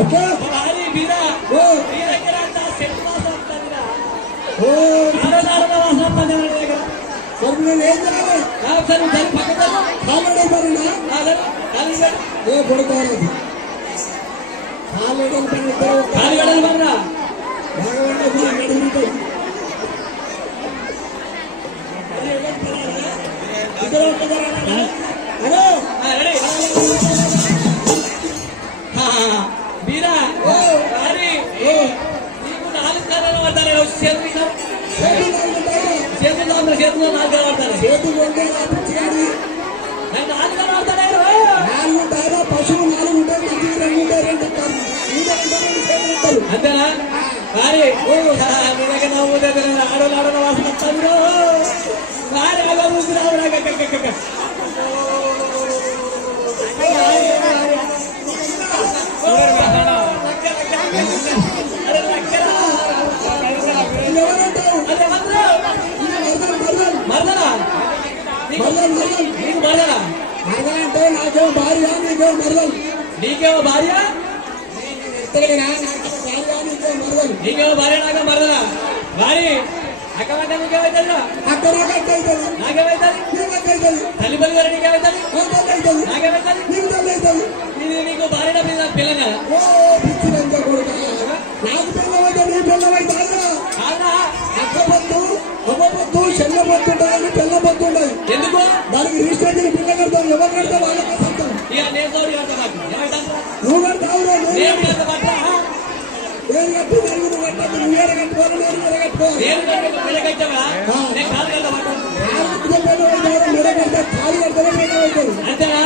భారీ బీర దగ్గర సెట్ వాసన వస్తుందిరా. నారద వాసన వస్తుంది మన దగ్గర. ఏం చేయాలి సరే సరే పక్కన పడుకోవాలి కాలిగడలు పడరా బీరా భారీ నీకు 4 కాలాలు పడతారు. చేతులు చేతులు 4 కాలాలు పడతారు. నేను 4 కాలాలు పడతాడు. 4 ఉంటాయా పశువు 4 ఉంటాయి 2 ఉంటాయి 2 ఉంటారు అంతేనా భారీ ఆడోళ్ళు ఆడోళ్ళ వాసన వస్తాను భారీ మరదనా నీకు మరదనా అంటే నాకేమో భార్య నీకేమో మరదలు నీకేమో భార్య నీకేమో భార్య నాకేమో మరదనా భారీ అక్కమంటే నీకేమైతుంది అక్కడ నాకైతుంది నాకేమైతుంది తల్లిపల్లి గారు నీకేమైతుంది నాకేమైతుంది నీకు భార్య పిల్లగా పిచ్చినంత కొడుక నాకు పిల్లమైతే నీ పిల్లమైతే కాదా అక్కపొద్దు అమ్మపొద్దు చెల్లపొద్దుంటాయని పిల్లపొద్దుంటాయి. ఎందుకు దానికి రిజిస్ట్రేషన్ పిల్ల కడతాం ఎవరు కడితే వాళ్ళకే సొంతం. నువ్వు కడతావు నేను కట్టి దానికి నువ్వు కట్టద్దు. నువ్వు ఏడ కట్టుకోవాలి నేను మెడ కట్టుకోవాలి. మెడ కడితే ఖాళీ కడితేనే మెడ అవుతుంది. అంతేనా